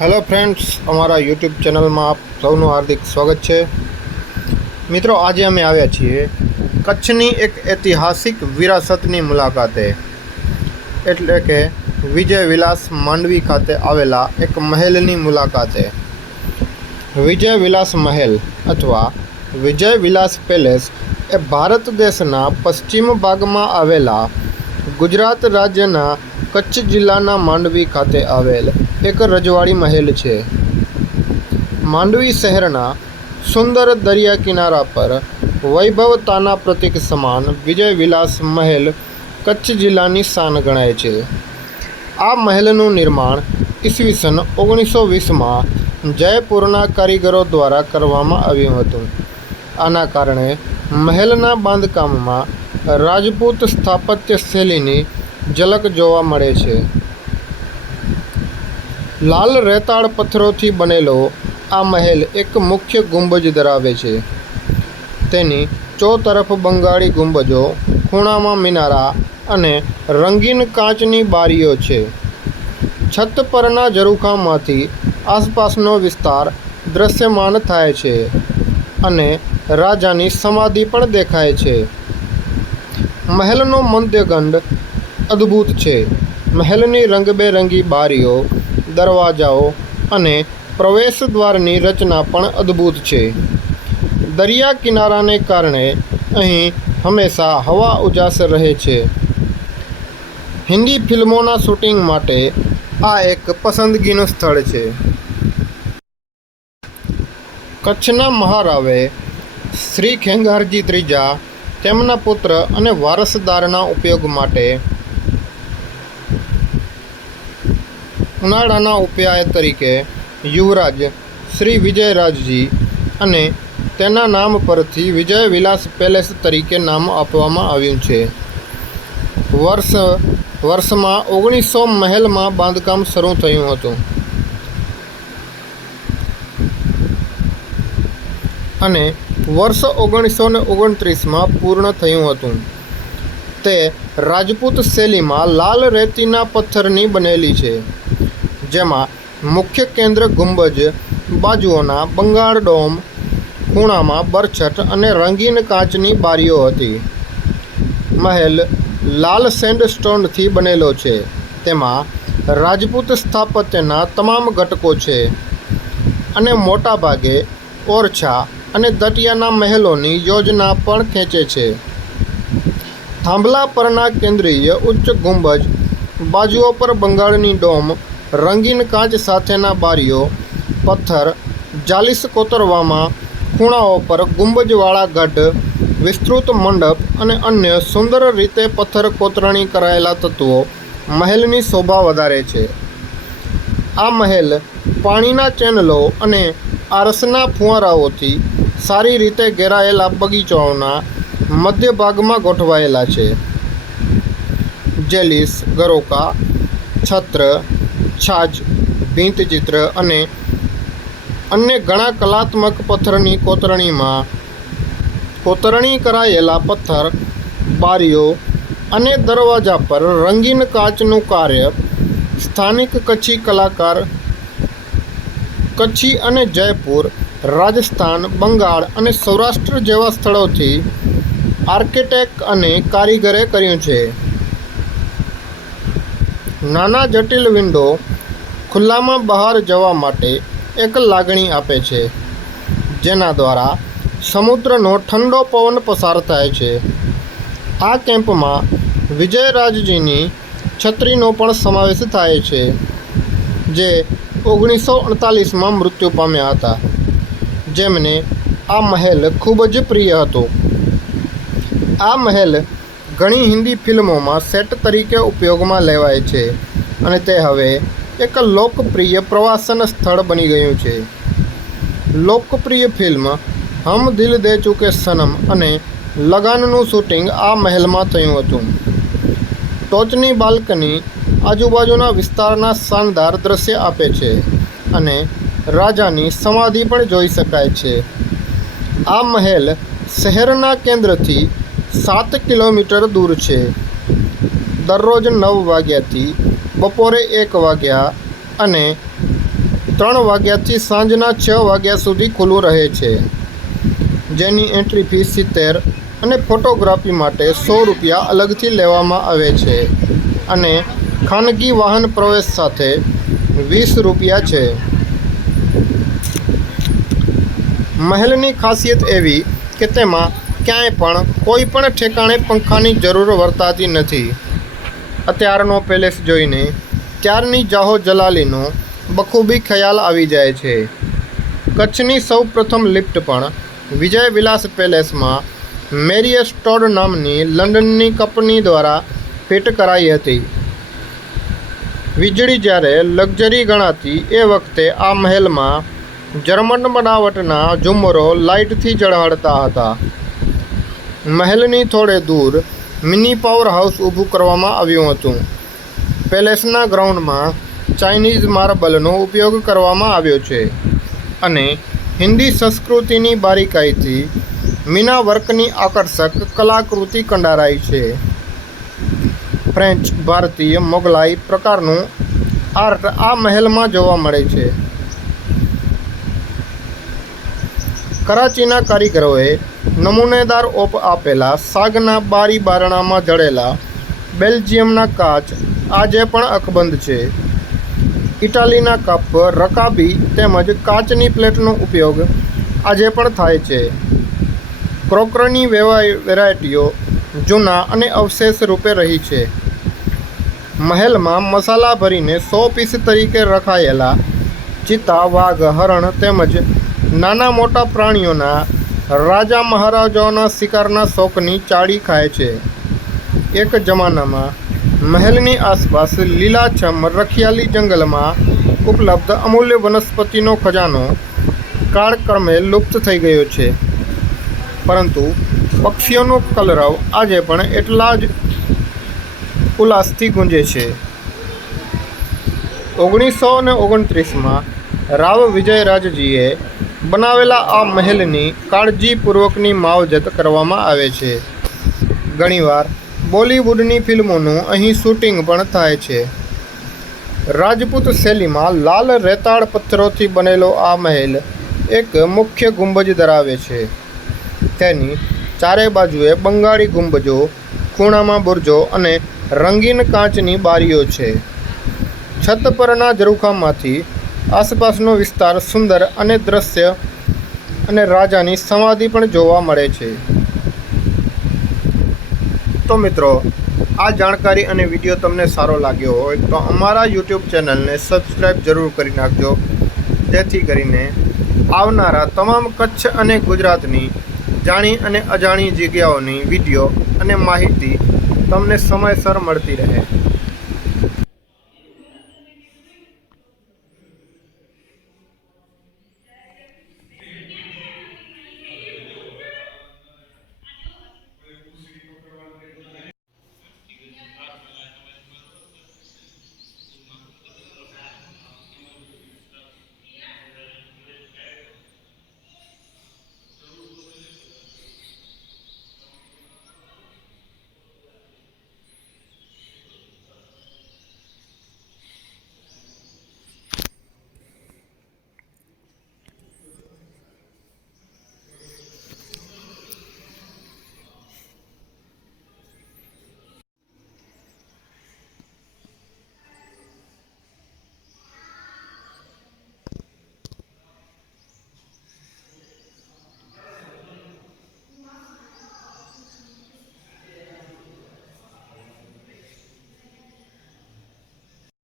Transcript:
Hello friends અમારા YouTube ચેનલમાં આપ સૌનું હાર્દિક સ્વાગત છે. મિત્રો, આજે અમે આવ્યા છીએ કચ્છની એક ઐતિહાસિક વિરાસતની મુલાકાતે. એટલે કે વિજય વિલાસ માંડવી ખાતે આવેલા એક મહેલની મુલાકાતે. વિજય વિલાસ મહેલ અથવા વિજય વિલાસ પેલેસ એ ભારત દેશના પશ્ચિમ ભાગમાં આવેલા ગુજરાત રાજ્યના કચ્છ જિલ્લાના માંડવી ખાતે આવેલ એક રજવાડી મહેલ છે. માંડવી શહેરના સુંદર દરિયા કિનારા પર વૈભવતાના પ્રતીક સમાન વિજય વિલાસ મહેલ કચ્છ જિલ્લાની શાન ગણાય છે. આ મહેલનું નિર્માણ ઈસવીસન ઓગણીસો વીસમાં જયપુરના કારીગરો દ્વારા કરવામાં આવ્યું હતું. આના કારણે મહેલના બાંધકામમાં રાજપૂત સ્થાપત્ય શૈલીની ઝલક જોવા મળે છે. લાલ રેતાળ પથ્થરોથી બનેલો આ મહેલ એક મુખ્ય ગુંબજ ધરાવે છે. તેની ચોતરફ બંગાળી ગુંબજો, ખૂણામાં મિનારા અને રંગીન કાચની બારીઓ છે. છત પરના ઝરૂખામાંથી આસપાસનો વિસ્તાર દૃશ્યમાન થાય છે અને રાજાની સમાધિ પણ દેખાય છે. મહેલનો મધ્યગંડ અદ્ભુત છે. મહેલની રંગબેરંગી બારીઓ દરવાજાઓ અને પ્રવેશ દ્વારની રચના પણ અદ્ભુત છે. દરિયા કિનારાને કારણે અહીં હંમેશા હવા ઉજાસ રહે છે. હિન્દી ફિલ્મોના શૂટિંગ માટે આ એક પસંદગીનું સ્થળ છે. કચ્છના મહારાવે શ્રી ખેંગારજી ત્રીજા તેમના પુત્ર અને વારસદારના ઉપયોગ માટે ઉનાળાના ઉપાય તરીકે યુવરાજ શ્રી વિજયરાજજી અને તેના નામ પરથી વિજય વિલાસ પેલેસ તરીકે નામ આપવામાં આવ્યું છે. વર્ષ, વર્ષમાં ઓગણીસો મહેલમાં બાંધકામ શરૂ થયું હતું. અને વર્ષ ઓગણીસો ને ઓગણત્રીસમાં પૂર્ણ થયું હતું. તે રાજપૂત શૈલીમાં લાલ રેતીના પથ્થરની બનેલી છે. જેમાં મુખ્ય કેન્દ્ર ગુંબજ, બાજુઓના બંગાળ ડોમ, ખૂણામાં બરછટ અને રંગીન કાચની બારીઓ હતી. મહેલ લાલ સેન્ડસ્ટોનથી બનેલો છે. તેમાં રાજપૂત સ્થાપત્યના તમામ ઘટકો છે અને મોટાભાગે ઓરછા અને દટિયાના મહેલોની યોજના પણ ખેંચે છે. થાંભલા પરના કેન્દ્રીય ઉચ્ચ ગુંબજ, બાજુઓ પર બંગાળની ડોમ રંગીન કાચ સાથેના બારીઓ, પથ્થર, જાલીસ કોતરવામાં, ખૂણાઓ પર ગુંબજવાળા ગઢ, વિસ્તૃત મંડપ અને અન્ય સુંદર રીતે પથ્થર કોતરણી કરાયેલા તત્વો મહેલની શોભા વધારે છે. આ મહેલ પાણીના ચેનલો અને આરસના ફુવારાઓથી સારી રીતે ઘેરાયેલા બગીચાઓના મધ્ય ભાગમાં ગોઠવાયેલા છે. જેલિસ, ગરોકા, છત્ર છાજ, ભીંતચિત્ર અને અન્ય ઘણા કલાત્મક પથ્થરની કોતરણીમાં કોતરણી કરાયેલા પથ્થર, બારીઓ અને દરવાજા પર રંગીન કાચનું કાર્ય, સ્થાનિક કચ્છી કલાકાર કચ્છી અને જયપુર, રાજસ્થાન, બંગાળ અને સૌરાષ્ટ્ર જેવા સ્થળોથી આર્કિટેક્ટ અને કારીગરે કર્યું છે. નાના જટિલ વિન્ડો ખુલ્લામાં બહાર જવા માટે એક લાગણી આપે છે, જેના દ્વારા સમુદ્રનો ઠંડો પવન પસાર થાય છે. આ કેમ્પમાં વિજયરાજજીની છત્રીનો પણ સમાવેશ થાય છે, જે ઓગણીસો અડતાલીસમાં મૃત્યુ પામ્યા હતા. જેમને આ મહેલ ખૂબ જ પ્રિય હતો. આ મહેલ ઘણી હિન્દી ફિલ્મોમાં સેટ તરીકે ઉપયોગમાં લેવાય છે અને તે હવે એક લોકપ્રિય પ્રવાસન સ્થળ બની ગયું છે. લોકપ્રિય ફિલ્મ હમ દિલ દે ચુકે સનમ અને લગાનનું શૂટિંગ આ મહેલમાં થયું હતું. ટોચની બાલ્કની આજુબાજુના વિસ્તારના શાનદાર દ્રશ્ય આપે છે અને રાજાની સમાધિ પણ જોઈ શકાય છે. આ મહેલ શહેરના કેન્દ્રથી સાત કિલોમીટર દૂર છે. દરરોજ નવ વાગ્યાથી બપોરે એક વાગ્યા અને ત્રણ વાગ્યાથી સાંજના છ વાગ્યા સુધી ખુલ્લું રહે છે. જેની એન્ટ્રી ફી સિત્તેર અને ફોટોગ્રાફી માટે સો રૂપિયા અલગથી લેવામાં આવે છે અને ખાનગી વાહન પ્રવેશ સાથે વીસ રૂપિયા છે. મહેલની ખાસિયત એવી કે તેમાં ક્યાંય પણ કોઈ પણ ઠેકાણે પંખાની જરૂર વર્તાતી નથી. અત્યારનો પેલેસ જોઈને ત્યારની જાહો જલાલીનો બખૂબી ખ્યાલ આવી જાય છે. કચ્છની સૌ પ્રથમ લિફ્ટ પણ વિજય વિલાસ પેલેસમાં મેરીએ સ્ટોડ નામની લંડનની કંપની દ્વારા ફિટ કરાઈ હતી. વીજળી જ્યારે લક્ઝરી ગણાતી એ વખતે આ મહેલમાં જર્મન બનાવટના ઝુમ્મરો લાઇટથી ઝળહળતા હતા. મહેલની થોડે દૂર મિની પાવર હાઉસ ઊભું કરવામાં આવ્યું હતું. પેલેસના ગ્રાઉન્ડમાં ચાઇનીઝ માર્બલનો ઉપયોગ કરવામાં આવ્યો છે અને હિન્દી સંસ્કૃતિની બારીકાઈથી મીના વર્કની આકર્ષક કલાકૃતિ કંડારાઈ છે. ફ્રેન્ચ, ભારતીય, મોગલાઈ પ્રકારનું આર્ટ આ મહેલમાં જોવા મળે છે. કરાચીના કારીગરોએ નમૂનેદાર ઓપ આપેલા સાગના બારી બારણામાં જડેલા બેલ્જિયમના કાચ આજે પણ અકબંધ છે. ઇટાલીના કપ રકાબી તેમજ કાચની પ્લેટનો ઉપયોગ આજે પણ થાય છે. ક્રોકરની વેરાયટીઓ જૂના અને અવશેષ રૂપે રહી છે. મહેલમાં મસાલા ભરીને સો પીસ તરીકે રખાયેલા ચિત્તા વાઘ, હરણ તેમજ નાના મોટા પ્રાણીઓના રાજા મહારાજાઓના શિકારના શોખની ચાળી ખાય છે. એક જમાનામાં મહેલની આસપાસ લીલાછમ રખિયાલી જંગલમાં ઉપલબ્ધ અમૂલ્ય વનસ્પતિનો ખજાનો કાળક્રમે લુપ્ત થઈ ગયો છે. પરંતુ પક્ષીઓનો કલરવ આજે પણ એટલા જ ઉલ્લાસથી ગુંજે છે. ઓગણીસો ને ઓગણત્રીસમાં રાવ વિજયરાજજીએ બનાવેલા આ મહેલની કાળજીપૂર્વકની માવજત કરવામાં આવે છે. ઘણીવાર બોલિવૂડની ફિલ્મોનું અહીં શૂટિંગ પણ થાય છે. રાજપૂત શૈલીમાં લાલ રેતાળ પથ્થરોથી બનેલો આ મહેલ એક મુખ્ય ગુંબજ ધરાવે છે. તેની ચારે બાજુએ બંગાળી ગુંબજો, ખૂણામાં બુરજો અને રંગીન કાચની બારીઓ છે. છત પરના ઝરૂખામાંથી આસપાસનો વિસ્તાર સુંદર અને દ્રશ્ય અને રાજાની સમાધિ પણ જોવા મળે છે. તો મિત્રો, આ જાણકારી અને વીડિયો તમને સારો લાગ્યો હોય તો અમારા યુટ્યુબ ચેનલને સબસ્ક્રાઈબ જરૂર કરી નાખજો. જેથી કરીને આવનારા તમામ કચ્છ અને ગુજરાતની જાણી અને અજાણી જગ્યાઓની વીડિયો અને માહિતી તમને સમયસર મળતી રહે.